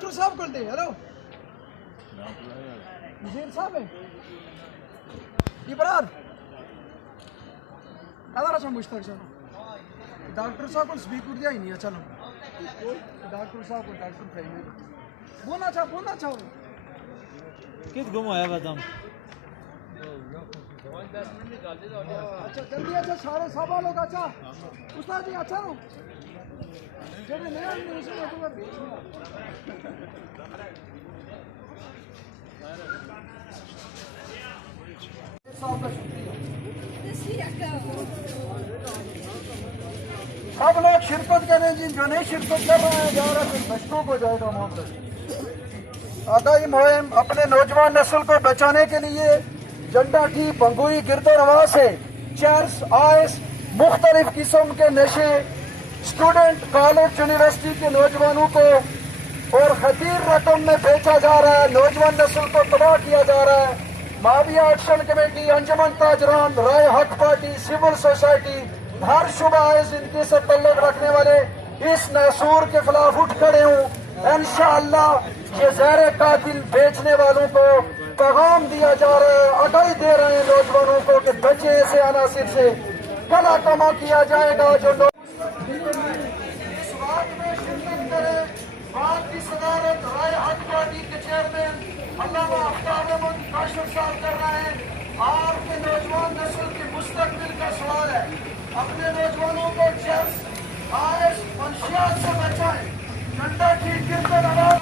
Doctor साहब को दे hello वजीर साहब है इब्रार कदर अच्छा मुश्तक चलो डॉक्टर साहब को स्पीकर दिया ही नहीं है चलो डॉक्टर साहब को डॉक्टर चाहिए बोलना चाहो किस गुम होया बदम अच्छा जल्दी अच्छा सारे सब लोग अच्छा उस्ताद जी अच्छा नो चलो नया न्यूज़ में तो सब लोग शिरकत करें जी जो नहीं शिरकत कर रहे हैं जा रहा है बच्चों को जाएगा मोहम्मद आगाही मुहिम अपने नौजवान नस्ल को बचाने के लिए झंडा की बंगुई गिरदोनवा से चेयर्स आइस मुख्तलिफ किस्म के नशे स्टूडेंट कॉलेज यूनिवर्सिटी के नौजवानों को और खतीर रकम में बेचा जा रहा है नौजवान नस्ल को तबाह किया जा रहा है माविया एक्शन कमेटी अंजुमन ताजरान राय हक पार्टी सिविल सोसाइटी हर शुबा इनके से तल्लुक रखने वाले इस नासूर के खिलाफ उठ खड़े हूँ इंशाअल्लाह ये जहर कातिल बेचने वालों को पैगाम दिया जा रहा है आगाही दे रहे हैं नौजवानों को कि बचे ऐसे अनासिर से कला कमा किया जाएगा जो भारतीय सदारत राय हक पार्टी के चेयरमैन अल्लामा आफ्ताब अहमद काशिफ साहब कर रहे हैं आपके नौजवान नस्ल के मुस्तकबिल का सवाल है अपने नौजवानों को चेस आयश मंशियात से बचाएं झंडा की गिरकर आवाज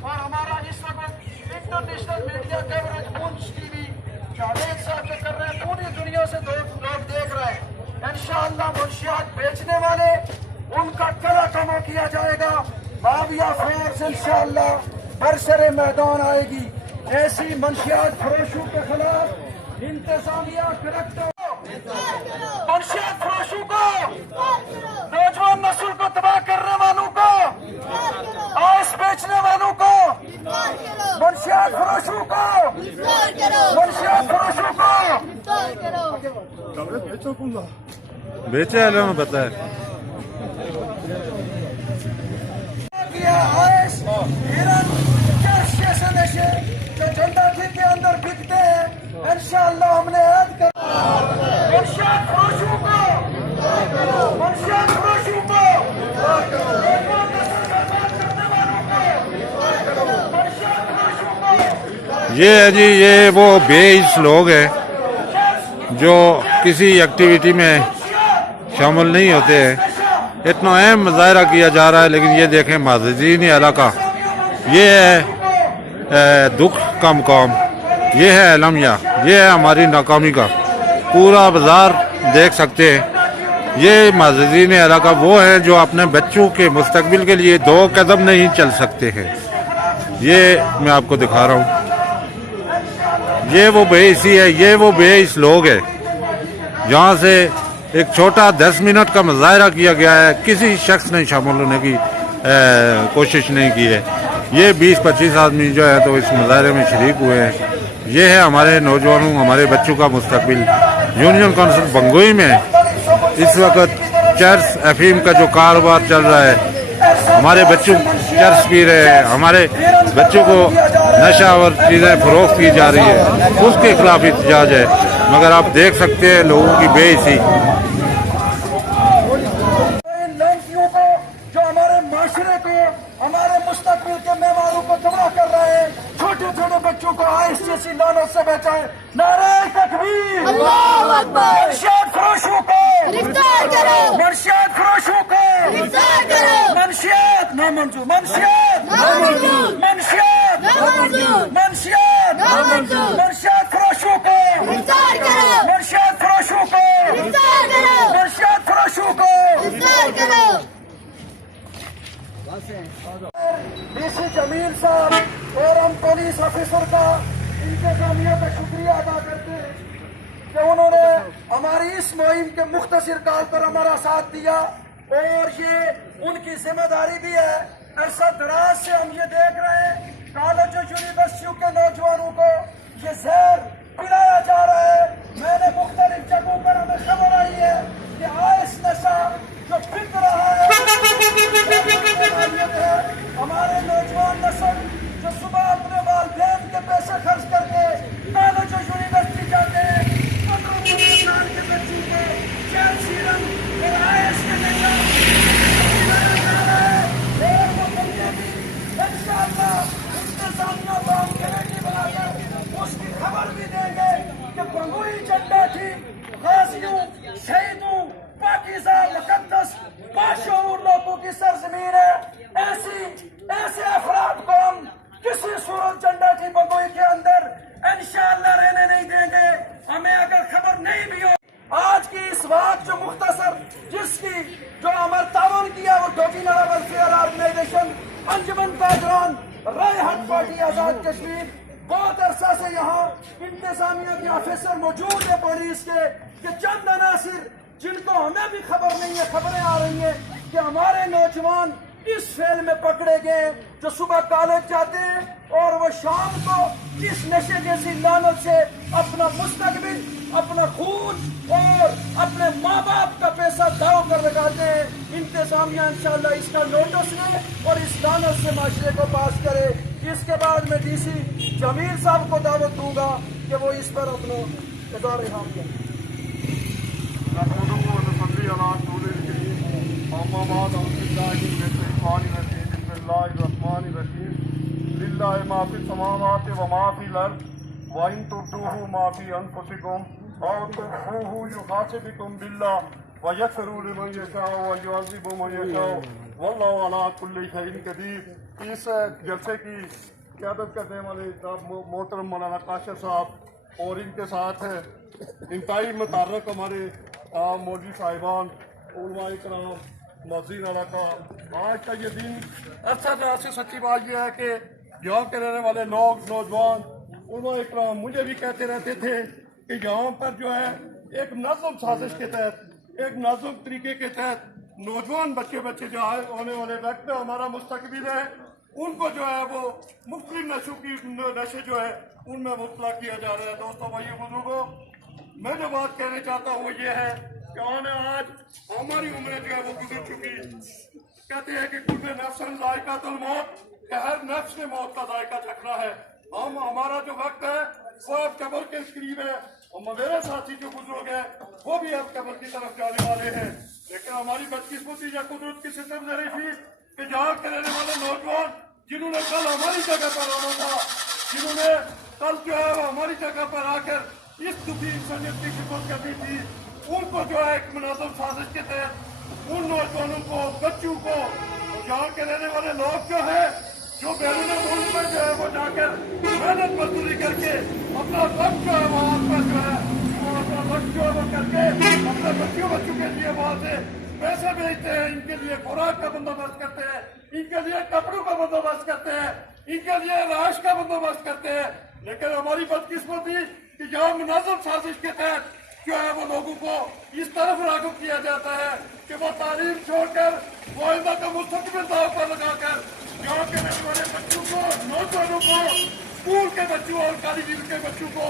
और हमारा इस वक्त इंटरनेशनल मीडिया कवरेज पूंछ टीवी जावेद साहब जो कर रहे हैं पूरी दुनिया से लोग देख रहे हैं इंशाअल्लाह मुंशियात बेचने वाले उनका कड़ा कमा किया जाएगा माविया फोर्स इंशाअल्लाह बरसरे मैदान आएगी ऐसी मंशियात फरोशों के खिलाफ इंतजामिया करप्टर मंशियात फरोशों को नौजवान नस्ल को तबाह करने वालों को आइस बेचने वालों को मंशियात फरोशों को मंशियात फरोशों को बेचे वालों ने बताया आइस हिरन जैसे नशे जो झंडा ठीक के अंदर बिकते हैं इंशाअल्लाह हमने ऐद कर मंशियात फरोशों को मंशियात फरोशों को ये है जी ये वो बेइस लोग हैं जो किसी एक्टिविटी में शामिल नहीं होते हैं इतना अहम मुजाहरा किया जा रहा है लेकिन ये देखें माज़ीन इलाका ये है दुख का मुकाम ये है अलमिया ये है हमारी नाकामी का पूरा बाजार देख सकते हैं ये माज़ीन इलाका वो है जो अपने बच्चों के मुस्तकबिल के लिए 2 कदम नहीं चल सकते हैं ये मैं आपको दिखा रहा हूँ ये वो बेइसी है ये वो बेइस लोग है जहाँ से एक छोटा 10 मिनट का मुजाहरा किया गया है किसी शख्स ने शामिल होने की कोशिश नहीं की है ये 20-25 आदमी जो है तो इस मुजाहरे में शरीक हुए हैं ये है हमारे नौजवानों हमारे बच्चों का मुस्तकबिल यूनियन काउंसिल बंगोई में इस वक्त चर्स अफीम का जो कारोबार चल रहा है हमारे बच्चों चर्स पी रहे हैं हमारे बच्चों को नशा और चीज़ें फरोख्त की जा रही है उसके खिलाफ एहतजाज है मगर आप देख सकते हैं लोगों की बेइज्जती लड़कियों को जो हमारे माशरे को हमारे मुस्तकबिल के मेहमानों को तबाह कर रहे हैं छोटे छोटे बच्चों को आइस जैसी लानत से बचाएं नारे तकबीर अल्लाहू अकबर मंशियात फरोशों को गिरफ्तार करो मंशियात फरोशों को गिरफ्तार करो मंशियात नामंजूर मंशियात नामंजूर मंशियात नामंजूर मंशियात नामंजूर मंशियात फरोशों को गिरफ्तार करो मंशियात फरोशों को गिरफ्तार करो मंशियात फरोशों को गिरफ्तार करो डीसी जमील साहब और हम पुलिस ऑफिसर का इनके जामिया का शुक्रिया अदा करते हैं कि उन्होंने हमारी इस मुहिम के मुख्तसर काल पर हमारा साथ दिया और ये उनकी जिम्मेदारी भी है अरसा दराज से हम ये देख रहे हैं कॉलेज और यूनिवर्सिटियों के नौजवानों को ये जहर पिलाया जा रहा है मैंने मुख्तलिफ जगहों पर हमें खबर आई है कि आइस नशा अंजुमन कादरान राय हक पार्टी आजाद कश्मीर बहुत अरसा से यहाँ इंतजामिया के ऑफिसर मौजूद है पुलिस के कि चंद अनासिर जिनको हमें भी खबर नहीं है, खबरें आ रही हैं कि हमारे नौजवान इस फेल में पकड़े गए जो सुबह कॉलेज जाते हैं और वो शाम को इस नशे जैसी लानत से अपना मुस्तकबिल, अपना खून और अपने माँ बाप का पैसा दाव कर लगाते हैं। इंतजामिया इंशाअल्लाह इसका नोटिस ले और इस लानत से माशरे को पास करे। इसके बाद मैं डीसी जमील साहब को दावत दूंगा कि वो इस पर अपना इज़हार हम करें। लिल्लाहि मा फी समावाति व मा फील अर्द व इन तुब्दूहु मा फी अनफुसिकुम औ तुख्फूहु युहासिबकुम बिल्लाह व यगफिरु लिमन यशाअ व युअज़्ज़िबु मन यशाअ वल्लाहु अला कुल्लि शैइन कदीर। इस जलसे की क़यादत करने वाले मोहतरम मौलाना काशिफ साहब और इनके साथ इंतहाई मुतहर्रिक हमारे मौलवी साहिबान, उलमा इकराम, मस्जिद का आज का ये दिन अरसा से सच्ची बात यह है कि यहाँ के रहने वाले नौजवान उलमा इकराम मुझे भी कहते रहते थे कि यहाँ पर जो है एक नज़म साजिश के तहत, एक नज़म तरीके के तहत नौजवान बच्चे जो है होने वाले वक्त में हमारा मुस्तकबिल है, उनको जो है वो मुख्तलिफ नशे जो है उनमें मुब्तला किया जा रहा है। दोस्तों भाइयों बुजुर्गों, मैं जो बात कहना चाहता हूँ वो ये है कि आज हमारी उम्र जो है वो गुजर चुकी। कहते हैं कि कुल्ले नफ्सन ज़ायक़ातुल मौत, कि हर नफ्स ने मौत का जायका चखना है। हमारा जो वक्त है वो अब कब्र के करीब है और मेरे साथी जो बुजुर्ग हैं वो भी अब कब्र की तरफ जाने वाले हैं। लेकिन हमारी बदकिस्मती या कुदरत की सिस्टम जरी थी कि जहाँ के रहने वाले नौजवान जिन्होंने कल हमारी जगह पर आना था, जिन्होंने कल जो है वो हमारी जगह पर आकर इस दुखी इंसानियत की खिदमत करनी थी, उनको जो है एक मुनाज़िम साजिश के तहत उन नौजवानों को, बच्चों को, यहाँ के रहने वाले लोग जो है जो बैरून मुल्क में जो है वो जाकर मेहनत मजदूरी करके अपना वक्त जो है वहाँ पर जो है वो अपना वक्त जो है वो करके अपने बच्चों के लिए वहाँ से पैसे भेजते हैं, इनके लिए खुराक का बंदोबस्त करते हैं, इनके लिए कपड़ों का बंदोबस्त करते हैं, इनके लिए राश का बंदोबस्त करते हैं। लेकिन हमारी बदकिस्मती कि जहाँ मुनाज़िम साजिश के तहत जो है वो लोगों को इस तरफ राग़िब किया जाता है कि वो तालीम छोड़कर वो आइंदा का मुस्तक़बिल दाव पर लगाकर यहाँ के रहने वाले बच्चों को, नौजवानों को, स्कूल के बच्चों और कॉलेज के बच्चों को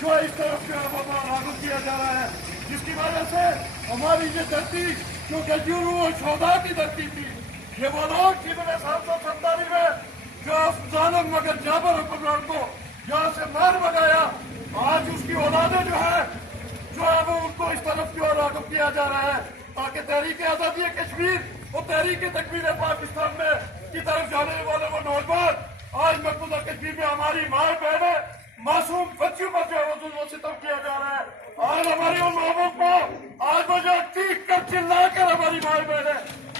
जो है इस तरफ जो है वो राग़िब किया जा रहा है, जिसकी वजह से हमारी ये धरती जो गजूरू और शोधा की धरती थी, ये वो लोग जिन्होंने 747 में जो जालिम मगर जाबर हुक्मरान को यहाँ से मार भगाया, आज उसकी औलादें जो है वो उनको इस तरफ जो राग़िब किया जा रहा है ताकि तहरीक आज़ादी कश्मीर और तहरीक तकमीर पाकिस्तान में की तरफ जाने वाले वो नौजवान आज मकबूजा कश्मीर में हमारी माँ बहनें मासूम बच्चों पर जो है वो जुल्म सितम किया जा रहा है। आज हमारी उन लोगों को आज मुझे चीख कर चिल्ला कर हमारी माँ बहनें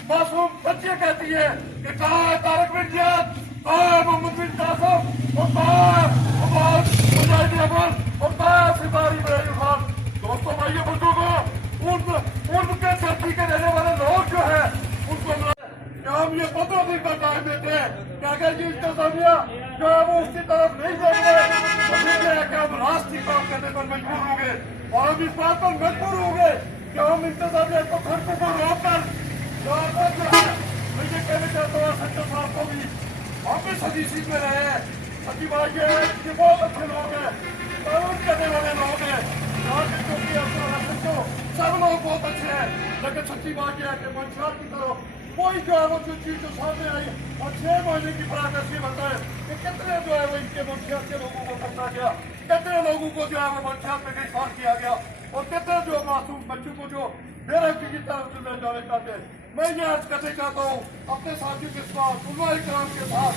मासूम बच्चे कहती है कि कहाँ है तारक बिन जियाद, कहाँ है मोहम्मद बिन कासिम और कहाँ है मुजाहिद अमन और कहाँ है सिपाही इब्राहिम खान। दोस्तों भाइयों बुजुर्गों, उनके धरती के रहने वाले लोग जो है उनको हम ये 15 दिन का टाइम देते हैं कि अगर ये इंतजामिया जो है वो उसकी तरफ नहीं देंगे तो फिर है कि हम राष्ट्रीय काम करने पर मजबूर होंगे और हम इस बात पर मजबूर होंगे कि हम इंतजामिया को खर्चों को रोककर जो है मैं ये कहना चाहता हूँ सच्चा साहब को भी हम भी सदी सीख में रहे हैं। सच्ची बात ये है कि बहुत अच्छे लोग हैं, कानून करने वाले लोग हैं, सब लोग बहुत अच्छे हैं, लेकिन सच्ची बात यह है कि मंशा की तरफ कोई जो है वो जो चीज जो सामने आई और 6 महीने की प्रोग्रेस ये बताए कि कितने जो है वो इनके मंशियात के लोगों को पकड़ा गया, कितने लोगों को जो है वो मंशियात में गिरफ्तार किया गया और कितने जो मासूम बच्चों को जो बेरहमी की तरफ से ले जाने चाहते हैं। मैं ये अर्ज करना चाहता हूँ अपने साथियों के साथ, उलमा इकराम के साथ,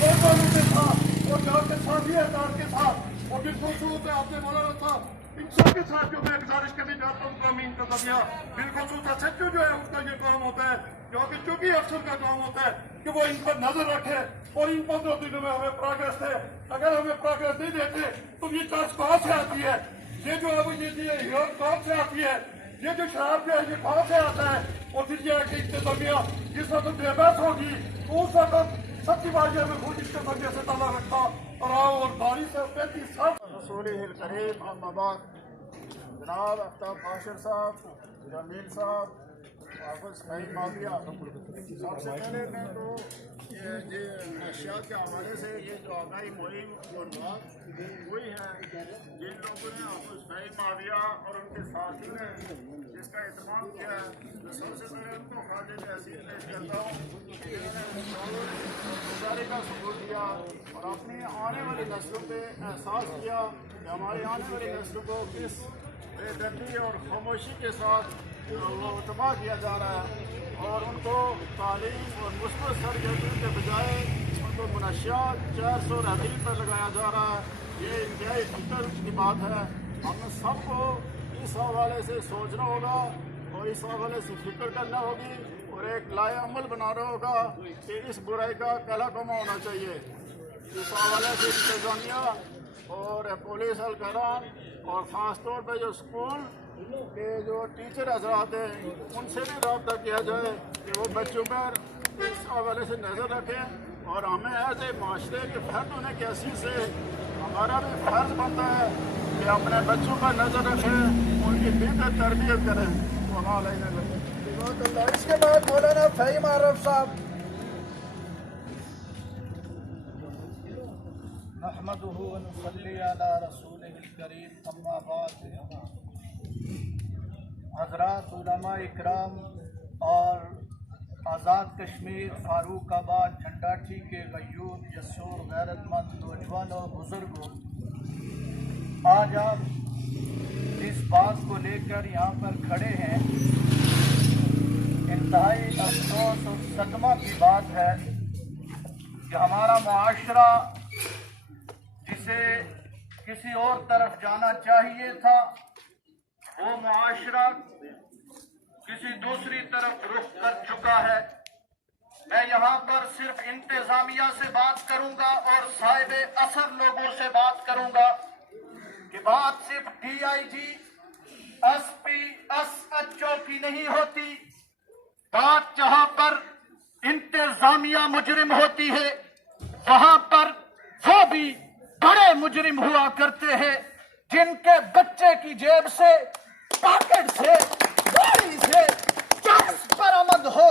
नौजवानों के साथ और यहाँ के साथी अहदार के साथ और जिन खूबसूरत है आपने मौलाना साहब, इन सबके साथ जो मैं गुजारिश करनी चाहता हूँ कौमी इंतजामिया बिलखसूस सचिव जो है उसका ये काम होता है, जो कि चूंकि अफसर का काम होता है कि वो इन पर नजर रखे और इन 15 दिनों में हमें प्रोग्रेस है। अगर हमें प्रोग्रेस नहीं देते तो ये चार्ज कहाँ से आती है, ये जो है वो ये हीरोइन कहाँ से आती है, ये जो शराब जो है ये कहाँ से आता है। और फिर ये है कि इंतजामिया जिस वक्त बेबस होगी तो उस वक्त सच्ची बात में खुद इसके मर्जी से ताला रखा और बारी से 35 साल रसूल करीम अहमदाबाद जनाब आफ्ताब बाशिर साहब जमील साहब हाफिज सईद माविया सबसे पहले मैं तो ये नशियात के हवाले से ये जो आगाही मुहिम और बात हुई है जिन लोगों ने हाफिज सईद माविया और उनके साथी ने जिसका एहतमाम किया है तो सबसे पहले उनको खातिर तहसील पेश करता हूँ जिन्होंने गुजारी का सबूत दिया और अपनी आने वाली नस्लों पे एहसास किया कि हमारी आने वाली नस्लों को किस बेदर्दी और खामोशी के साथ वो तबाह किया जा रहा है और उनको तालीम और मुस्बत सरगर्मी के बजाय उनको मुनशियात 400 रहतील पर लगाया जा रहा है। ये इंतहाई फिक्र की बात है। हमें सबको इस हवाले से सोचना होगा और इस हवाले से फिक्र करना होगी और एक लाए अमल बनाना होगा कि इस बुराई का कला कमा होना चाहिए। इस हवाले से इंतजामिया और पुलिस एहलकारान और ख़ास तौर पर जो स्कूल के जो टीचर हजरात हैं उनसे भी रब्ता किया जाए कि वो बच्चों पर इस हवाले से नज़र रखें और हमें ऐसे माशरे के फर्द होने की हैसियत से हमारा भी फ़र्ज़ बनता है कि अपने बच्चों पर नज़र रखें, उनकी बेहतर तरबियत करें। इसके बाद मौलाना फ़हीम आरफ साहब। नहमदुहु व नुसल्ली अला रसूलिहिल करीम अम्मा बाद। हज़रात उलमा इकराम और आज़ाद कश्मीर फारूकाबाद झंडाठी के गयूर जसूर गैरतमंद नौजवान और बुज़ुर्गों, आज आप जिस बात को लेकर यहाँ पर खड़े हैं इंतहाई अफसोस और सदमा की बात है कि हमारा मुआशरा जिसे किसी और तरफ जाना चाहिए था वो मुआशरा किसी दूसरी तरफ रुख कर चुका है। मैं यहाँ पर सिर्फ इंतजामिया से बात करूंगा और साहिब असर लोगों से बात करूंगा कि बात सिर्फ DIG SP SHO की नहीं होती। बात जहाँ पर इंतजामिया मुजरिम होती है वहाँ पर वो भी बड़े मुजरिम हुआ करते हैं जिनके बच्चे की जेब से पॉकेट से गाड़ी से टैक्स बरामद हो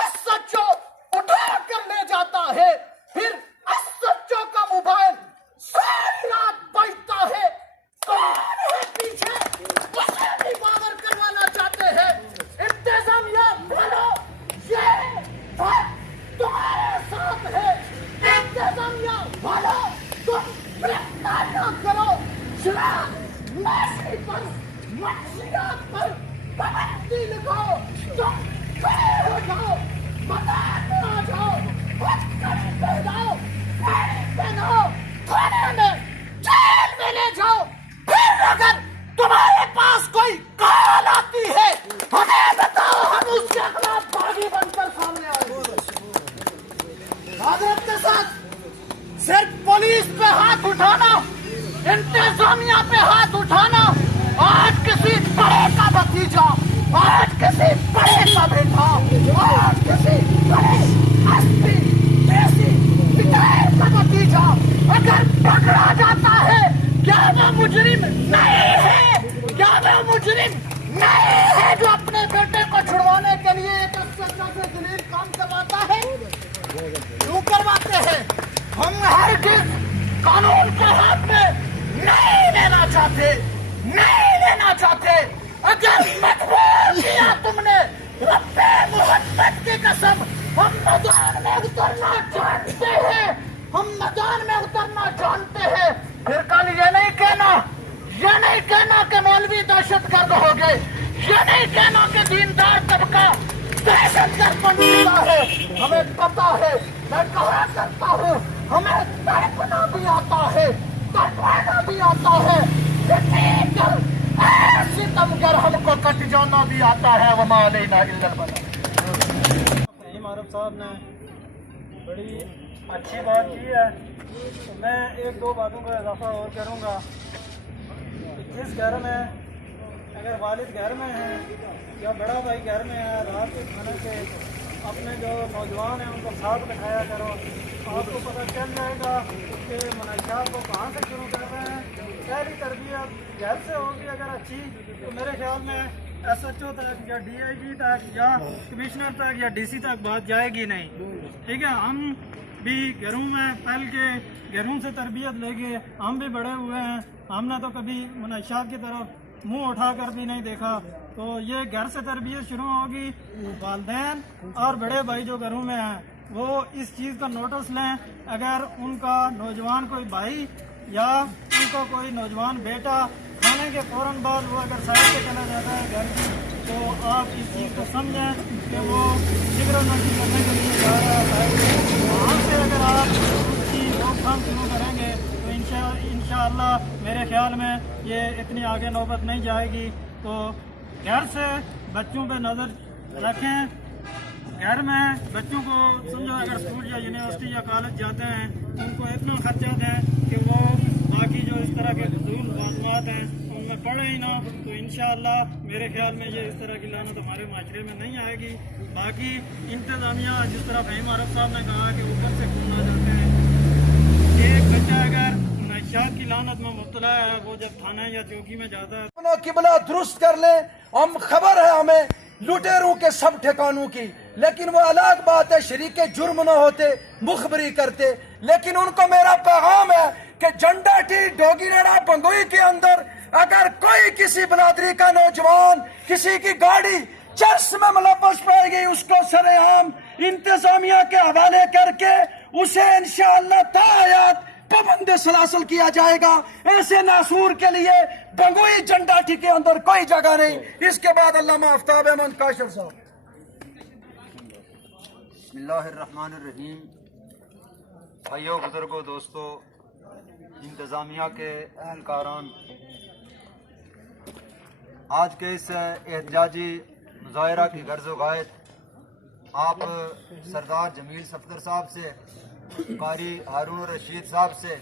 SHO उठा कर ले जाता है, फिर SHO का मोबाइल सारी रात बजता है। कौन है पीछे? उसे भी पावर करवाना चाहते हैं। इंतजामिया बोलो ये बात तुम्हारे साथ है। इंतजामिया बोलो तुम गिरफ्तार न करो, शराब नशे पर मंशियात पर पाबंदी लगाओ, तुम खड़े हो जाओ, मैदान में आ जाओ, हथकड़ी पहनाओ, साड़ी पहनाओ, थाने में जेल में ले जाओ। फिर अगर तुम्हारे पास कोई कॉल आती है हमें बताओ, हम उसके खिलाफ बागी बनकर सामने आएंगे। हजरत के साथ सिर्फ पुलिस पे हाथ उठाना, इंतजामिया पे हाथ उठाना, आज किसी बड़े का भतीजा, आज किसी बड़े का बेटा, आज किसी बड़े हस्ती जैसी विधायक का भतीजा अगर पकड़ा जाता है, क्या वो मुजरिम नहीं है? क्या वो मुजरिम नहीं है जो अपने बेटे को छुड़वाने के लिए एक SHO से जलील काम करवाता है? क्यों करवाते हैं? हम हरगिज़ कानून के हाथ में नहीं लेना चाहते, नहीं लेना चाहते। अगर मजबूर किया तुमने रब्बे मोहम्मद की कसम, हम मैदान में उतरना जानते हैं, हम मैदान में उतरना जानते हैं। फिर कल ये नहीं कहना कि मौलवी दहशतगर्द हो गए, ये नहीं कहना कि दीनदार तबका दहशतगर्द बन चुका है। हमें पता है, मैं कहा करता हूँ, हमें तड़पना भी आता है, तड़पाना भी आता है, सितमगर हमको कट जाना भी आता है। वमा अलैना इल्लल बलाग। फ़हीम आरफ साहब ने बड़ी अच्छी बात की है, तो मैं एक दो बातों का इजाफा और करूँगा। जिस घर में अगर वालिद घर में है या बड़ा भाई घर में है, रात के खाने से अपने जो नौजवान हैं उनको साथ बिठाया करो। आपको पता चल जाएगा कि मनाशात को कहाँ से शुरू कर रहे हैं। पहली तरबियत घर से होगी अगर अच्छी, तो मेरे ख्याल में SHO तक या DIG तक या कमिश्नर तक या DC तक बात जाएगी नहीं। ठीक है, हम भी घरों में पहल के घरों से तरबियत लेके हम भी बड़े हुए हैं, हमने तो कभी मनाशात की तरफ मुंह उठा कर भी नहीं देखा। तो ये घर से तरबियत शुरू होगी। वालिदैन और बड़े भाई जो घरों में हैं वो इस चीज़ का नोटिस लें। अगर उनका नौजवान कोई भाई या उनका कोई नौजवान बेटा खाने के फ़ौरन बाद वो अगर साइड पे चला जाता है घर की, तो आप इस चीज़ को समझें कि वो सिगरेट नोशी करने के लिए जा रहा है। वहाँ से अगर आप उसकी रोकथाम शुरू करेंगे तो इंशाअल्लाह मेरे ख्याल में ये इतनी आगे नौबत नहीं जाएगी। तो घर से बच्चों पे नज़र रखें। घर में बच्चों को समझो अगर स्कूल या यूनिवर्सिटी या कॉलेज जाते हैं उनको इतना खर्चा दें कि वो बाकी जो इस तरह के फजूल बात हैं उनमें पढ़े ही ना, तो इंशाअल्लाह मेरे ख्याल में ये इस तरह की लानत हमारे माशरे में नहीं आएगी। बाकी इंतज़ामिया जिस तरह फ़हीम आरफ साहब ने कहा कि ऊपर से खून आ जाते हैं, एक बच्चा अगर नशात की लानत में मुब्तला है, वो जब थाना या चौकी में जाता है अपना किबला दुरुस्त कर लें। हम खबर है हमें लुटेरों के सब ठिकानों की, लेकिन वो अलग बात है शरीके जुर्म न होते मुखबरी करते। लेकिन उनको मेरा पैगाम है कि जंडाटी डोगीरेड़ा बंगोई के अंदर अगर कोई किसी बरादरी का नौजवान किसी की गाड़ी चर्च में मुलव्वस पाएगी, उसको सरेआम इंतजामिया के हवाले करके उसे इंशाअल्लाह तायात पाबंद सलासल किया जाएगा। ऐसे नासूर के लिए बंगोई जंडाटी के अंदर कोई जगह नहीं। इसके बाद अल्लामा आफ्ताब अहमद काशिर साहब। बिस्मिल्लाहिर्रहमानिर्रहीम। भाइयों, बुजुर्गों, दोस्तों, इंतज़ामिया के अहलकारान, आज के इस एहतजाजी मुजाहरा की गर्ज़ गायत आप सरदार जमील सफदर साहब से, कारी हारून रशीद साहब से,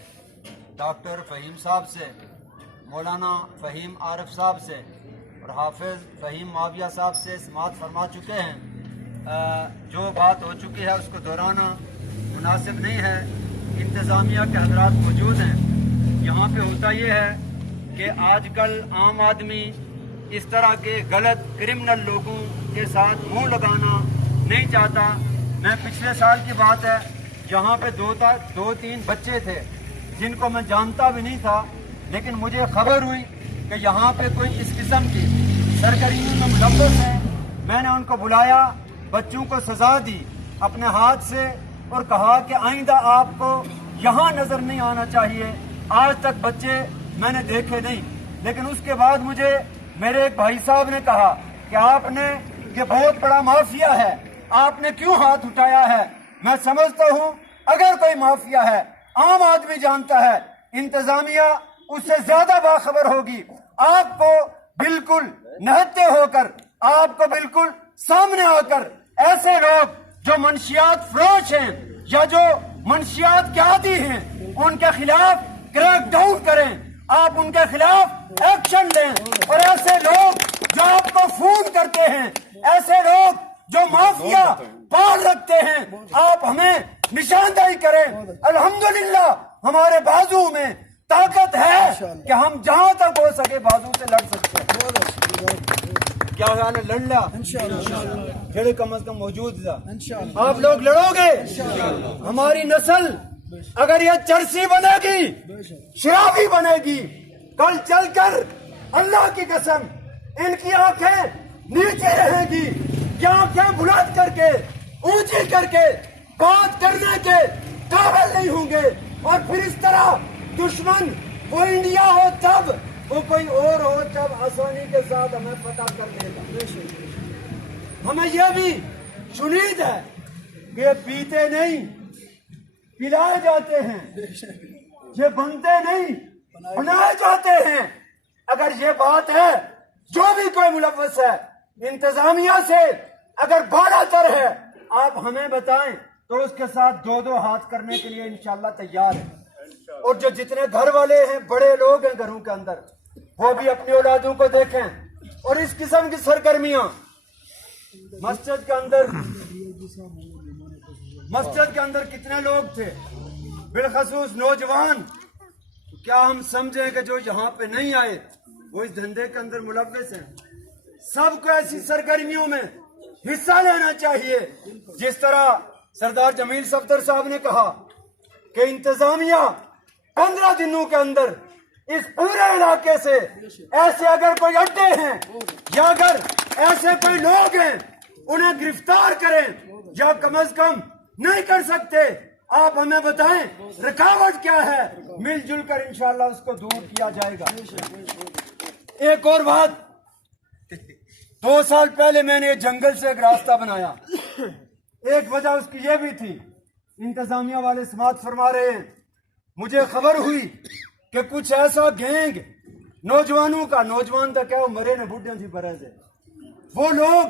डॉक्टर फ़हीम साहब से, मौलाना फ़हीम आरफ साहब से और हाफिज़ फ़हीम माविया साहब से समाअत फरमा चुके हैं। जो बात हो चुकी है उसको दोहराना मुनासिब नहीं है। इंतज़ामिया के हज़रात मौजूद हैं। यहाँ पे होता ये है कि आजकल आम आदमी इस तरह के गलत क्रिमिनल लोगों के साथ मुंह लगाना नहीं चाहता। मैं पिछले साल की बात है, यहाँ पे दो तीन बच्चे थे जिनको मैं जानता भी नहीं था, लेकिन मुझे खबर हुई कि यहाँ पे कोई इस किस्म की सरगर्मी में मुलव्वस है। मैंने उनको बुलाया, बच्चों को सजा दी अपने हाथ से और कहा कि आइंदा आपको यहाँ नजर नहीं आना चाहिए। आज तक बच्चे मैंने देखे नहीं, लेकिन उसके बाद मुझे मेरे एक भाई साहब ने कहा कि आपने ये बहुत बड़ा माफिया है, आपने क्यों हाथ उठाया है। मैं समझता हूँ अगर कोई माफिया है आम आदमी जानता है, इंतजामिया उससे ज्यादा बाखबर होगी। आपको बिल्कुल नहते होकर, आपको बिल्कुल सामने आकर ऐसे लोग जो मंशियात फरोश हैं या जो मंशियात के आदी हैं उनके खिलाफ क्रैक डाउन करें, आप उनके खिलाफ एक्शन लें। और ऐसे लोग जो आपको फोन करते हैं, ऐसे लोग जो माफिया पाल रखते हैं, आप हमें निशानदाही करें। अल्हम्दुलिल्लाह हमारे बाजू में ताकत है कि हम जहां तक हो सके बाजू से लड़ सकते हैं। क्या ख्याल है, लड़ लिया फिर कम अज कम मौजूद था। आप लोग लड़ोगे, हमारी नस्ल अगर ये चरसी बनेगी, शराबी बनेगी, कल चलकर अल्लाह की कसम इनकी आंखें नीचे रहेगी, ये आंखें बुलंद करके ऊंची करके बात करने के काबिल नहीं होंगे। और फिर इस तरह दुश्मन वो इंडिया हो तब, वो कोई और हो तब आसानी के साथ हमें पता कर देगा। हमें यह भी सुनीद है कि ये पीते नहीं, पिलाए जाते हैं, ये बनते नहीं, बनाए जाते हैं। अगर ये बात है, जो भी कोई मुलव्वस है इंतजामिया से अगर बालातर है, आप हमें बताएं तो उसके साथ दो दो हाथ करने के लिए इंशाल्लाह तैयार है। और जो जितने घर वाले हैं, बड़े लोग हैं घरों के अंदर, वो भी अपनी औलादों को देखें। और इस किस्म की सरगर्मियां مسجد کے اندر کتنے لوگ تھے، بالخصوص نوجوان. کیا ہم سمجھیں کہ جو یہاں پہ نہیں آئے وہ اس دھندے کے اندر ملوث ہیں؟ سب کو ایسی سرگرمیوں میں حصہ لینا چاہیے جس طرح سردار جمیل صفدر صاحب نے کہا کہ انتظامیہ 15 دنوں کے اندر اس پورے علاقے سے ایسے اگر کوئی اڈے ہیں یا اگر ایسے کوئی لوگ ہیں انہیں گرفتار کریں، یا کم از کم نہیں کر سکتے آپ ہمیں بتائیں رکاوٹ کیا ہے، مل جل کر انشاءاللہ اس کو دور کیا جائے گا. ایک اور بات، 2 سال پہلے میں نے جنگل سے ایک راستہ بنایا. ایک وجہ اس کی یہ بھی تھی، انتظامیہ والے سماعت فرما رہے ہیں، مجھے خبر ہوئی کہ کچھ ایسا گینگ نوجوانوں کا، نوجوان تک ہے وہ مرے نے بڈھے تھی برز ہے، وہ لوگ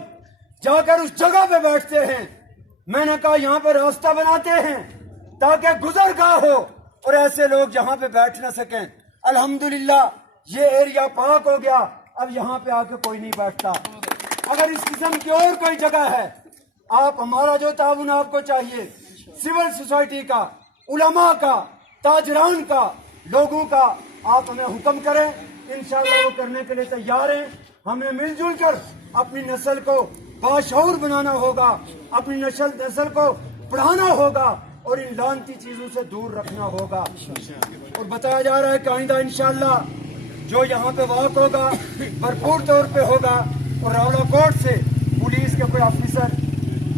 جا کر اس جگہ پہ بیٹھتے ہیں. میں نے کہا یہاں پہ راستہ بناتے ہیں تاکہ گزرگاہ ہو اور ایسے لوگ جہاں پہ بیٹھ نہ سکیں. الحمدللہ یہ ایریا پاک ہو گیا، اب یہاں پہ آ کے کوئی نہیں بیٹھتا. اگر اس قسم کی اور کوئی جگہ ہے، آپ ہمارا جو تعاون آپ کو چاہیے، سول سوسائٹی کا، علماء کا، تاجران کا، لوگوں کا، آپ ہمیں حکم کریں، انشاءاللہ وہ کرنے کے لیے تیار ہیں. ہمیں مل جل کر اپنی نسل کو باشعور بنانا ہوگا، اپنی نسل کو پڑھانا ہوگا اور ان لعنتی چیزوں سے دور رکھنا ہوگا. اور بتایا جا رہا ہے کہ آئندہ انشاءاللہ جو یہاں پہ واقع ہوگا بھرپور طور پہ ہوگا. اور راولا کوٹ سے پولیس کے کوئی آفیسر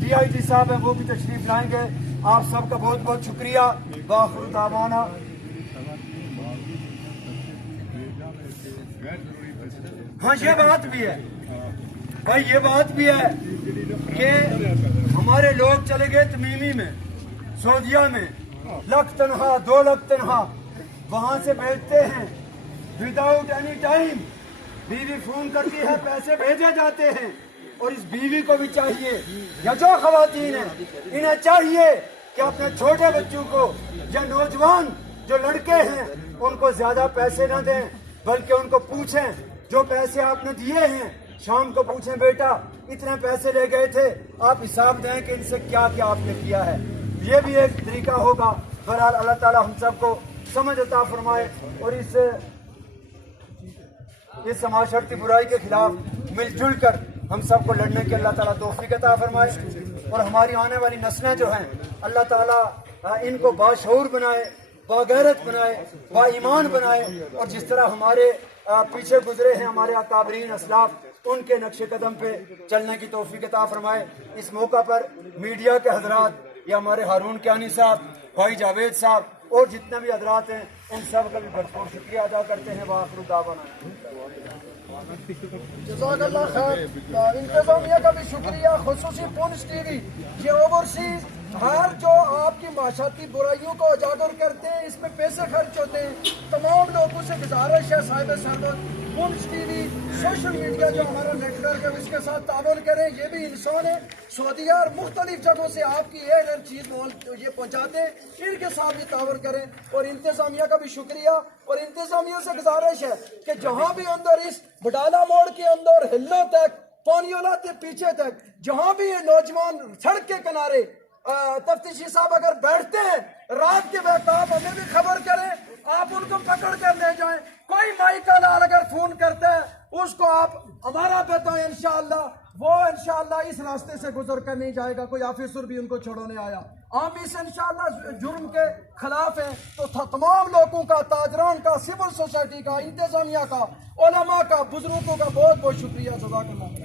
DIG صاحب ہیں وہ بھی تشریف لائیں گے. آپ سب کا بہت بہت شکریہ. وآخر دعوانا ہاں یہ بات بھی ہے بھائی، یہ بات بھی ہے کہ ہمارے لوگ چلے گئے تمیمی میں، سعودیہ میں، 1 لاکھ تنخواہ 2 لاکھ تنخواہ وہاں سے بھیجتے ہیں وداؤٹ اینی ٹائم. بیوی فون کرتی ہے، پیسے بھیجے جاتے ہیں. اور اس بیوی کو بھی چاہیے یا جو خواتین ہیں انہیں چاہیے کہ اپنے چھوٹے بچوں کو یا نوجوان جو لڑکے ہیں ان کو زیادہ پیسے نہ دیں، بلکہ ان کو پوچھیں جو پیسے آپ نے دیے ہیں، شام کو پوچھیں بیٹا اتنے پیسے لے گئے تھے، آپ حساب دیں کہ ان سے کیا کیا آپ نے کیا ہے. یہ بھی ایک طریقہ ہوگا. بہرحال اللہ تعالی ہم سب کو سمجھ عطا فرمائے اور اس معاشرتی برائی کے خلاف مل جل کر ہم سب کو لڑنے کی اللہ تعالیٰ توفیق عطا فرمائے. اور ہماری آنے والی نسلیں جو ہیں اللہ تعالیٰ ان کو باشعور بنائے، باغیرت بنائے، با ایمان بنائے. اور جس طرح ہمارے پیچھے گزرے ہیں ہمارے اکابرین اسلاف، ان کے نقش قدم پہ چلنے کی توفیق عطا فرمائے. اس موقع پر میڈیا کے حضرات یا ہمارے ہارون کیانی صاحب، بھائی جاوید صاحب اور جتنے بھی حضرات ہیں ان سب کا بھی بھرپور شکریہ ادا کرتے ہیں. وآخر دعوانا جزاک اللہ خیر. انتظامیہ کا بھی شکریہ، خصوصی پونچھ ٹی وی یہ اوورسیز ہر جو آپ کی معاشرتی برائیوں کو اجاگر کرتے ہیں، اس میں پیسے خرچ ہوتے ہیں. تمام لوگوں سے گزارش ہے صاحب سربت پونچھ ٹی وی سوشل میڈیا جو ہمارا نیٹ ورک ہے اس کے ساتھ تعاون کریں. یہ بھی انسان ہے، سعودیہ اور مختلف جگہوں سے آپ کی ہر چیز یہ پہنچاتے ہیں، ان کے ساتھ بھی تعاون کریں. اور انتظامیہ کا بھی شکریہ. اور انتظامیہ سے گزارش ہے کہ جہاں بھی اندر اس بڈالہ موڑ کے اندر ہلوں تک، پانیولا کے پیچھے تک، جہاں بھی یہ نوجوان سڑک کے کنارے تفتیشی صاحب اگر بیٹھتے ہیں رات کے وقت، آپ ہمیں بھی خبر کریں، آپ ان کو پکڑ کر لے جائیں. کوئی مائی کا لال اگر فون کرتا ہے اس کو آپ ہمارا بتائیں، انشاءاللہ وہ انشاءاللہ اس راستے سے گزر کر نہیں جائے گا. کوئی آفیسر بھی ان کو چھوڑنے آیا، ہم اس انشاءاللہ جرم کے خلاف ہیں. تو تمام لوگوں کا، تاجران کا، سول سوسائٹی کا، انتظامیہ کا، علماء کا، بزرگوں کا بہت بہت شکریہ. جزاک اللہ.